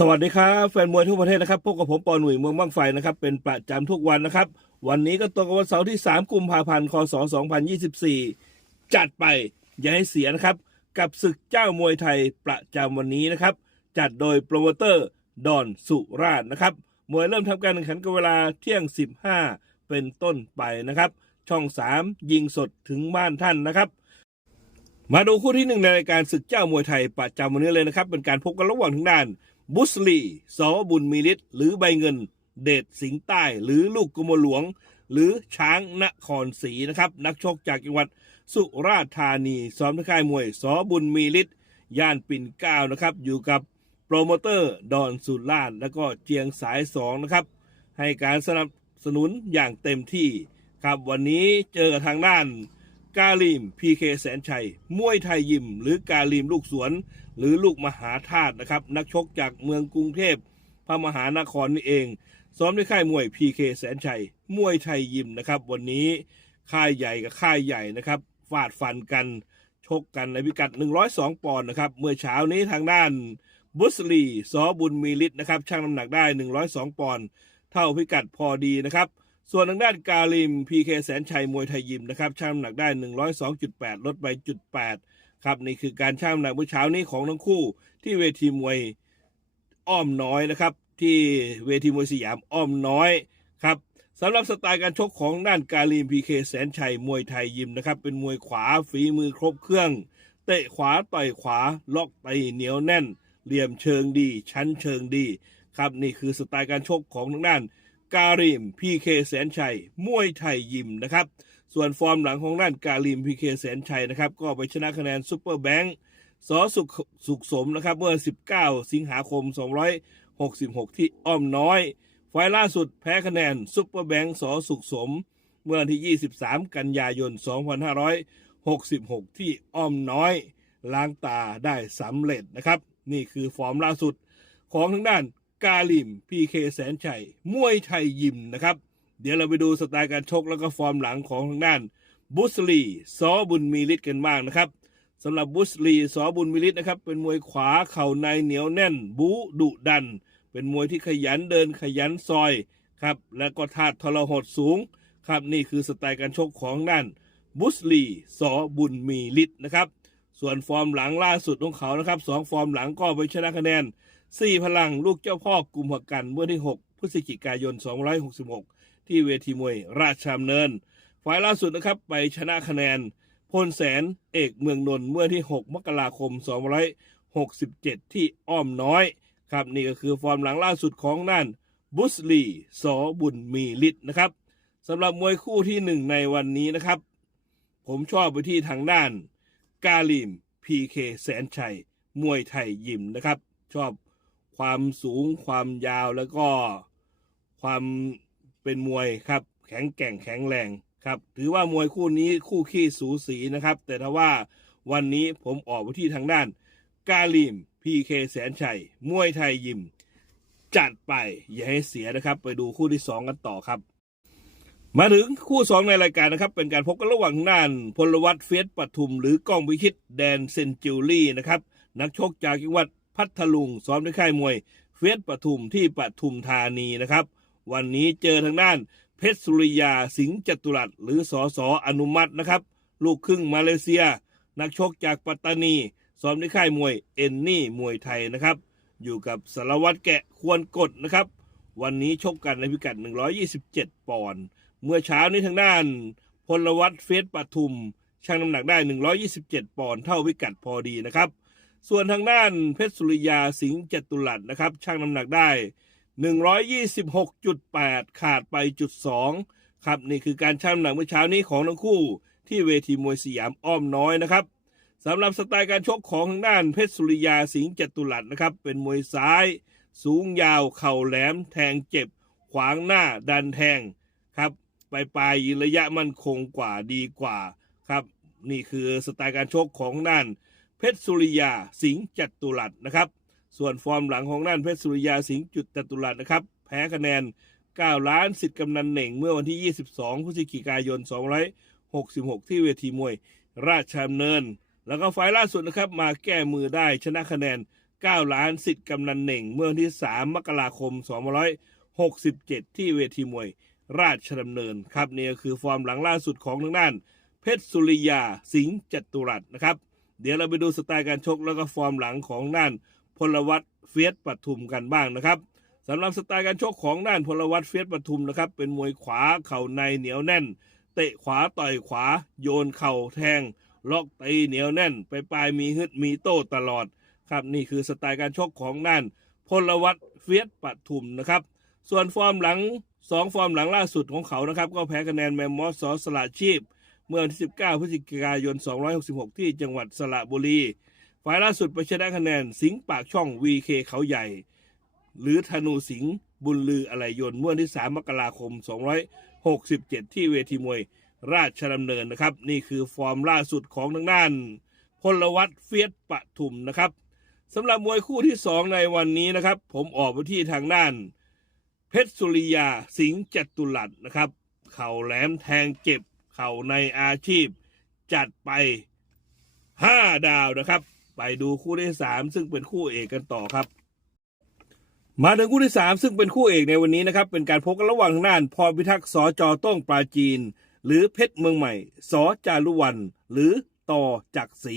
สวัสดีครับแฟนมวยทั่วประเทศนะครับพบกับผมปอหนุ่ยเมืองบ้างไฟนะครับเป็นประจำทุกวันนะครับ วันนี้ก็ตรงกับวันเสาร์ที่ 3 กุมภาพันธ์คศ2024 จัดไปอย่าให้เสียนะครับ กับศึกเจ้ามวยไทยประจำวันนี้นะครับ จัดโดยโปรโมเตอร์ดอนสุราชนะครับมวยเริ่มทำการแข่งขันกันเวลาเที่ยง 15 เป็นต้นไปนะครับ ช่อง 3 ยิงสดถึงบ้านท่านนะครับมาดูคู่ที่หนึ่งในรายการศึกเจ้ามวยไทยประจำวันนี้เลยนะครับ เป็นการพบกันระหว่างทางด้าน บุสลีสอบุญมีฤทธิ์หรือใบเงิน เดชสิงห์ใต้ หรือลูกกรมหลวง หรือช้างนครศรีนะครับ นักชกจากจังหวัดสุราษฎร์ธานีซ้อมที่ค่ายมวยสอบุญมีฤทธิ์ย่านปิ่นเกล้านะครับ อยู่กับโปรโมเตอร์ดอนสุราชแล้วก็เจียงสายสองนะครับ ให้การสนับสนุนอย่างเต็มที่ครับวันนี้เจอกับทางด้าน กาลีมพีเคแสนชัย มวยไทยยิม หรือกาลีมลูกสวน หรือลูกมหาธาตุนะครับ นักชกจากเมืองกรุงเทพพระมหานครนี่เองซ้อมด้วยค่ายมวยพีเคแสนชัย มวยไทยยิมนะครับ วันนี้ค่ายใหญ่กับค่ายใหญ่นะครับฟาดฟันกันชกกันในพิกัด 102 ปอนด์นะครับ เมื่อเช้านี้ทางด้านบุสลีสอบุญมีฤทธิ์นะครับชั่งน้ำหนักได้ 102 ปอนด์เท่าพิกัดพอดีนะครับ ส่วนทางด้านกาลิมพีเคแสนชัยมวยไทยยิมนะครับช่างน้ำหนักได้ 102.8 ลดไปจุด8ครับนี่คือการช่างน้ำหนักเมื่อเช้านี้ของทั้งคู่ ที่เวทีมวยอ้อมน้อยนะครับ ที่เวทีมวยสยามอ้อมน้อยครับสำหรับสไตล์การชกของด้านกาลิมพีเคแสนชัยมวยไทยยิมนะครับ เป็นมวยขวาฝีมือครบเครื่อง เตะขวาต่อยขวา ล็อกตีเหนียวแน่น เหลี่ยมเชิงดี ชั้นเชิงดี ครับนี่คือสไตล์การชกของทางด้าน การิมพีเคแสนชัยมวยไทยยิมนะครับ ส่วนฟอร์มหลังของด้านการิมพีเคแสนชัยนะครับ ก็ไปชนะคะแนนซูเปอร์แบงค์สอสุขสุขสมนะครับ เมื่อ 19 สิงหาคม 266 ที่อ้อมน้อย ไฟล์ล่าสุดแพ้คะแนนซูเปอร์แบงค์สอสุขสม เมื่อที่ 23 กันยายน 2566 ที่อ้อมน้อย ล้างตาได้สำเร็จนะครับ นี่คือฟอร์มล่าสุดของทางด้าน กาลิมพีเคแสนชัยมวยไทยยิมนะครับ เดี๋ยวเราไปดูสไตล์การชกแล้วก็ฟอร์มหลังของทางด้าน บุสลีซอบุญมีฤทธิ์กันบ้างนะครับสำหรับบุสลีซอบุญมีฤทธิ์นะครับ เป็นมวยขวาเข่าในเหนียวแน่น บูดุดัน เป็นมวยที่ขยันเดินขยันซอยครับและก็ธาตุทรหดสูงครับนี่คือสไตล์การชกของด้านบุสลีซอบุญมีฤทธิ์นะครับ ส่วนฟอร์มหลังล่าสุดของเขานะครับสองฟอร์มหลังก็ไปชนะคะแนน สี่พลังลูกเจ้าพ่อกลุ่มหกกันเมื่อที่ 6 พฤศจิกายน 266 ที่เวทีมวยราชดำเนิน ฝ่ายล่าสุดนะครับไปชนะคะแนนพลแสนเอกเมืองนนท์เมื่อที่ 6 มกราคม 267 ที่อ้อมน้อย ครับนี่ก็คือฟอร์มหลังล่าสุดของนั่นบุสลีสอบุญมีฤทธิ์นะครับสำหรับมวยคู่ที่หนึ่งในวันนี้นะครับ ผมชอบไปที่ทางด้าน กาลิมพีเคแสนชัย มวยไทยยิมนะครับ ชอบ ความสูงความยาวแล้วก็ความเป็นมวยครับ แข็งแกร่งแข็งแรงครับ ถือว่ามวยคู่นี้คู่ขี้สูสีนะครับ แต่ถ้าว่าวันนี้ผมออกไปที่ทางด้าน กาลิมพีเคแสนชัย มวยไทยยิม จัดไปอย่าให้เสียนะครับ ไปดูคู่ที่สองกันต่อครับ มาถึงคู่สองในรายการนะครับ เป็นการพบกันระหว่างน่านพลวัตเฟียสปทุม หรือกล้องวิชิตแดนเซนจิวลี่นะครับนักชกจากจังหวัด พัทลุงซ้อมด้วยค่ายมวยเฟสปทุมที่ปทุมธานีนะครับ วันนี้เจอทางด้านเพชรสุริยาสิงห์จตุรัสหรือสอสออนุมัตินะครับ ลูกครึ่งมาเลเซีย นักชกจากปัตตานีซ้อมด้วยค่ายมวยเอนนี่มวยไทยนะครับ อยู่กับสารวัตรแกะควรกดนะครับ วันนี้ชกกันในพิกัด 127 ปอนด์เมื่อเช้านี้ทางด้านพลวัตเฟสปทุมชั่งน้ำหนักได้ 127 ปอนด์เท่าพิกัดพอดีนะครับ ส่วนทางด้านเพชรสุริยาสิงห์จตุรัสนะครับชั่งน้ำหนักได้ 126.8 ขาดไปจุด2ครับนี่คือการชั่งน้ำหนักเมื่อเช้านี้ของทั้งคู่ ที่เวทีมวยสยามอ้อมน้อยนะครับสำหรับสไตล์การชกของทางด้านเพชรสุริยาสิงห์จตุรัสนะครับเป็นมวยซ้าย สูงยาวเข่าแหลม แทงเจ็บ ขวางหน้าดันแทงครับปลายปลายระยะมั่นคงกว่าดีกว่าครับนี่คือสไตล์การชกของด้าน เพชรสุริยาสิงห์จัตุรัสนะครับ ส่วนฟอร์มหลังของด้านเพชรสุริยาสิงห์จุดจตุรัสนะครับ แพ้คะแนน 9 ล้านสิทธิ์กำนันเหน่ง เมื่อวันที่ 22พฤศจิกายน 266 ที่เวทีมวย ราชดำเนิน แล้วก็ไฟล์ล่าสุดนะครับ มาแก้มือได้ชนะคะแนน 9 ล้านสิทธิ์กำนันเหน่ง เมื่อวันที่ 3 มกราคม 267 ที่เวทีมวย ราชดำเนินครับนี่ก็คือฟอร์มหลังล่าสุดของทางด้าน เพชรสุริยาสิงห์จตุรัสนะครับ เดี๋ยวเราไปดูสไตล์การชกแล้วก็ฟอร์มหลังของด้านพลวัตเฟียสปทุมกันบ้างนะครับสำหรับสไตล์การชกของด้านพลวัตเฟียสปทุมนะครับเป็นมวยขวาเข่าในเหนียวแน่น เตะขวาต่อยขวา โยนเข่าแทง ล็อกตีเหนียวแน่น ไปปลายมีฮึดมีโต้ตลอดครับนี่คือสไตล์การชกของด้านพลวัตเฟียสปทุมนะครับ ส่วนฟอร์มหลังสองฟอร์มหลังล่าสุดของเขานะครับ ก็แพ้คะแนนแมมมอสสอสละชีพ เมื่อวันที่ 19 พฤศจิกายน 266 ที่จังหวัดสระบุรี ฝ่ายล่าสุดไปชนะคะแนนสิงห์ปากช่อง VK เขาใหญ่ หรือธนูสิงห์บุญลืออะไรยนเมื่อวันที่ 3 มกราคม 267 ที่เวทีมวยราชดำเนินนะครับ นี่คือฟอร์มล่าสุดของทางด้านพลวัตเฟียสปทุมนะครับสำหรับมวยคู่ที่ 2 ในวันนี้นะครับ ผมออกไปที่ทางด้าน เพชรสุริยาสิงห์จัตุรัสนะครับ เข่าแหลมแทงเจ็บ เข่าในอาชีพจัดไป 5 ดาวนะครับ ไปดูคู่ที่ 3 ซึ่งเป็นคู่เอกกันต่อครับ มาถึงคู่ที่ 3 ซึ่งเป็นคู่เอกในวันนี้นะครับ เป็นการพบกันระหว่างทางด้านพรพิทักษ์สจโต้องปราจีน หรือเพชรเมืองใหม่สจารุวันหรือต่อจักศรี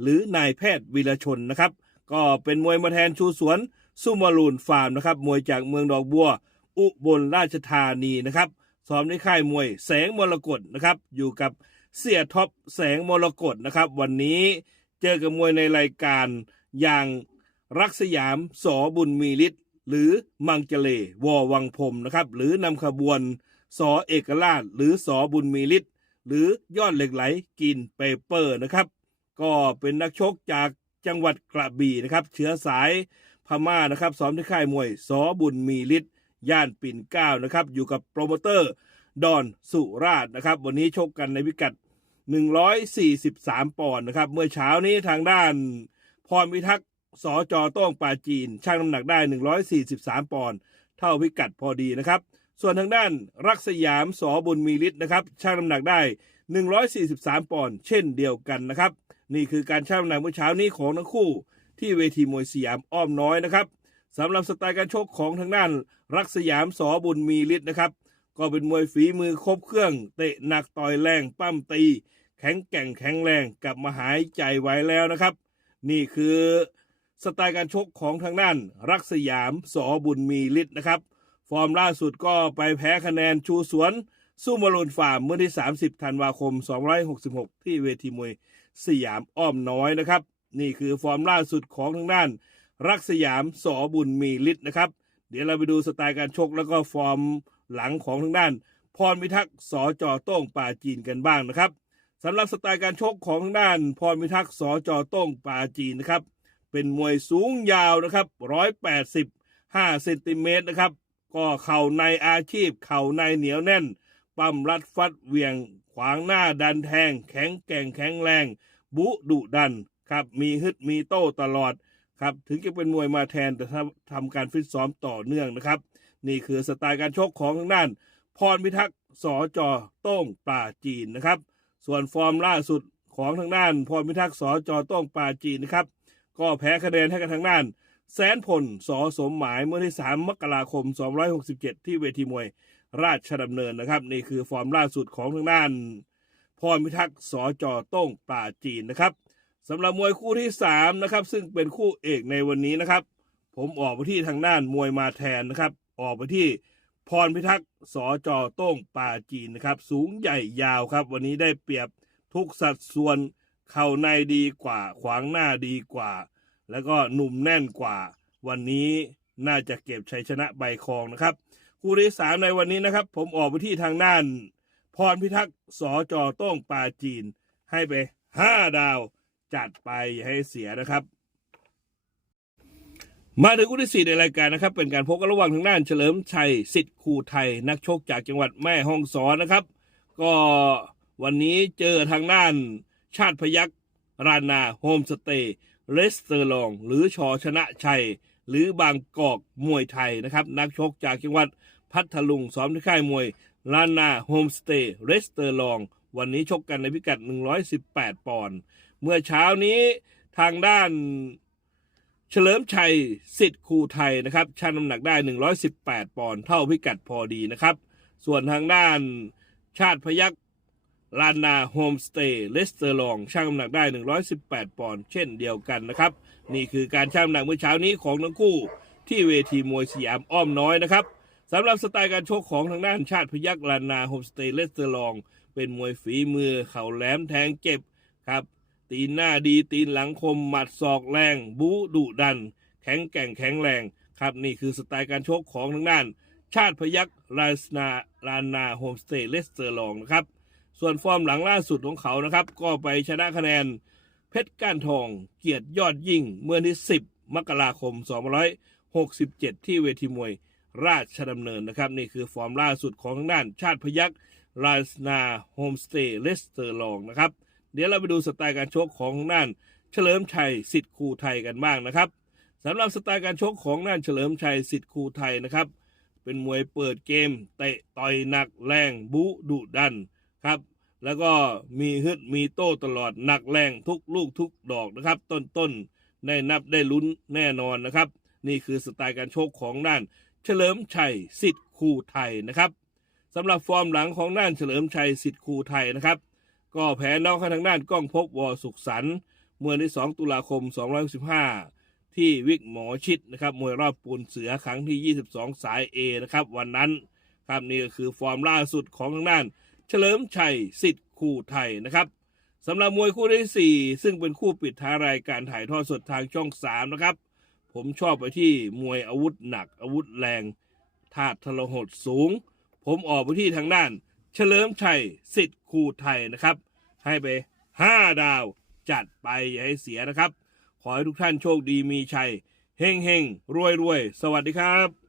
หรือนายแพทย์วีรชนนะครับ ก็เป็นมวยมาแทนชูสวน สุมารูนฟาร์มนะครับมวยจากเมืองดอกบัว อุบลราชธานีนะครับ ซ้อมในค่ายมวยแสงมรกตนะครับ อยู่กับเสียท็อปแสงมรกตนะครับ วันนี้เจอกับมวยในรายการอย่างรักสยามสอบุญมีฤทธิ์หรือมังเจเลวอวังพรมนะครับ หรือนำขบวนสอเอกราช หรือสอบุญมีฤทธิ์หรือยอดเหล็กไหลกินเปเปอร์นะครับ ก็เป็นนักชกจากจังหวัดกระบี่นะครับ เชื้อสายพม่านะครับซ้อมที่ค่ายมวยสอบุญมีฤทธิ์ ย่านปิ่นเกล้านะครับ อยู่กับโปรโมเตอร์ ดอนสุราชนะครับ วันนี้ชกกันในพิกัด 143 ปอนด์นะครับ เมื่อเช้านี้ทางด้านพรพิทักษ์สอจอโต้งปาจีนช่างน้ำหนักได้ 143 ปอนด์เท่าพิกัดพอดีนะครับ ส่วนทางด้านรักสยามสอบุญมีฤทธิ์นะครับช่างน้ำหนักได้ 143 ปอนด์เช่นเดียวกันนะครับ นี่คือการช่างน้ำหนักเมื่อเช้านี้ของทั้งคู่ที่เวทีมวยสยามอ้อมน้อยนะครับ สำหรับสไตล์การชกของทางด้าน รักสยามสอบุญมีฤทธิ์นะครับ ก็เป็นมวยฝีมือครบเครื่อง เตะหนักต่อยแรงปั้มตี แข็งแกร่งแข็งแรงกลับมาหายใจไว้แล้วนะครับ นี่คือสไตล์การชกของทางด้าน รักสยามสอบุญมีฤทธิ์นะครับ ฟอร์มล่าสุดก็ไปแพ้คะแนนชูสวนสู้มารูนฟาร์มเมื่อที่ 30 ธันวาคม 266 ที่เวทีมวยสยามอ้อมน้อยนะครับ นี่คือฟอร์มล่าสุดของทางด้าน รักสยามสอบุญมีฤทธิ์นะครับ เดี๋ยวเราไปดูสไตล์การชกแล้วก็ฟอร์มหลังของทางด้าน พรพิทักษ์สอจอโต้งป่าจีนกันบ้างนะครับสำหรับสไตล์การชกของทางด้าน พรพิทักษ์สอจอโต้งป่าจีนนะครับ เป็นมวยสูงยาวนะครับ 185เซนติเมตรนะครับ ก็เข่าในอาชีพ เข่าในเหนียวแน่น ปั้มรัดฟัดเหวียง ขวางหน้าดันแทง แข็งแกร่งแข็งแรง บุดุดันครับ มีฮึดมีโต้ตลอด ครับถึงจะเป็นมวยมาแทนแต่ทำการฟิตซ้อมต่อเนื่องนะครับ นี่คือสไตล์การชกของทางด้าน พรพิทักษ์สอจอโต้งป่าจีนนะครับ ส่วนฟอร์มล่าสุดของทางด้าน พรพิทักษ์สอจอโต้งป่าจีนนะครับ ก็แพ้คะแนนให้กับทางด้าน แสนพลสอสมหมายเมื่อที่ 3 มกราคม 267 ที่เวทีมวยราชดำเนินนะครับ นี่คือฟอร์มล่าสุดของทางด้าน พรพิทักษ์สอจอโต้งป่าจีนนะครับ สำหรับมวยคู่ที่3นะครับซึ่งเป็นคู่เอกในวันนี้นะครับ ผมออกไปที่ทางด้านมวยมาแทนนะครับ ออกไปที่พรพิทักษ์สอจอโต้งป่าจีนนะครับ สูงใหญ่ยาวครับ วันนี้ได้เปรียบทุกสัดส่วนเข่าในดีกว่า ขวางหน้าดีกว่า แล้วก็หนุ่มแน่นกว่า วันนี้น่าจะเก็บชัยชนะใบคองนะครับ คู่ที่สามในวันนี้นะครับ ผมออกไปที่ทางด้าน พรพิทักษ์สอจอโต้งป่าจีน ให้ไปห้าดาว จัดไปอย่าให้เสียนะครับ มาถึงคู่ที่สี่ในรายการนะครับ เป็นการพบกันระหว่างทางด้านเฉลิมชัยสิทธิ์คูไทย นักชกจากจังหวัดแม่ฮ่องสอนนะครับ ก็วันนี้เจอทางด้านชาติพยักรานาโฮมสเตย์เรสเตอร์ลอง หรือชอชนะชัย หรือบางกอกมวยไทยนะครับ นักชกจากจังหวัดพัทลุงซ้อมที่ค่ายมวยลานาโฮมสเตย์เรสเตอร์ลอง วันนี้ชกกันในพิกัด 118 ปอนด์ เมื่อเช้านี้ทางด้านเฉลิมชัยสิทธิ์ครูไทยนะครับชั่งน้ำหนักได้ 118 ปอนด์เท่าพิกัดพอดีนะครับ ส่วนทางด้านชาติพยักลานนาโฮมสเตย์เลสเตอร์ลองชั่งน้ำหนักได้ 118 ปอนด์เช่นเดียวกันนะครับ นี่คือการชั่งน้ำหนักเมื่อเช้านี้ของทั้งคู่ ที่เวทีมวยสยามอ้อมน้อยนะครับสำหรับสไตล์การชกของทางด้านชาติพยักลานนาโฮมสเตย์เลสเตอร์ลอง เป็นมวยฝีมือเข่าแหลมแทงเจ็บครับ ตีนหน้าดีตีนหลังคม หมัดศอกแรง บูดุดัน แข็งแกร่งแข็งแรง ครับนี่คือสไตล์การชกของทางด้าน ชาติพยักลาสนาลานาโฮมสเตย์เลสเตอร์ลองนะครับ ส่วนฟอร์มหลังล่าสุดของเขานะครับ ก็ไปชนะคะแนน เพชรก้านทอง เกียรติยอดยิ่ง เมื่อที่ 10 มกราคม 2567 ที่เวทีมวยราชดำเนินนะครับ นี่คือฟอร์มล่าสุดของทางด้านชาติพยักลาสนาโฮมสเตย์เลสเตอร์ลองนะครับ เดี๋ยวเราไปดูสไตล์การชกของทางด้านเฉลิมชัยสิทธิ์ครูไทยกันบ้างนะครับสำหรับสไตล์การชกของด้านเฉลิมชัยสิทธิ์ครูไทยนะครับ เป็นมวยเปิดเกมเตะต่อยหนักแรงบุดุดันครับแล้วก็มีฮึดมีโต้ตลอดหนักแรงทุกลูกทุกดอกนะครับ ต้นๆได้นับได้ลุ้นแน่นอนนะครับ นี่คือสไตล์การชกของด้านเฉลิมชัยสิทธิ์ครูไทยนะครับสำหรับฟอร์มหลังของด้านเฉลิมชัยสิทธิ์ครูไทยนะครับ ก็แพ้นอกให้ทางด้านกล้องพบวอสุขสันเมื่อวันที่2ตุลาคม2515ที่วิกหมอชิดนะครับมวยรอบปูนเสือครั้งที่ 22 สาย A นะครับวันนั้นครับนี่ก็คือฟอร์มล่าสุดของทางด้าน เฉลิมชัยสิทธิ์คู่ไทยนะครับสำหรับมวยคู่ที่ 4 ซึ่งเป็นคู่ปิดท้ายรายการถ่ายทอดสดทางช่อง 3 นะครับ ผมชอบไปที่มวยอาวุธหนักอาวุธแรงธาตุทรหดสูง ผมออกไปที่ทางด้าน เฉลิมชัยสิทธิ์คูไทยนะครับ ให้ไป 5 ดาวจัดไปอย่าให้เสียนะครับ ขอให้ทุกท่านโชคดีมีชัยเฮงเฮงรวยรวยสวัสดีครับ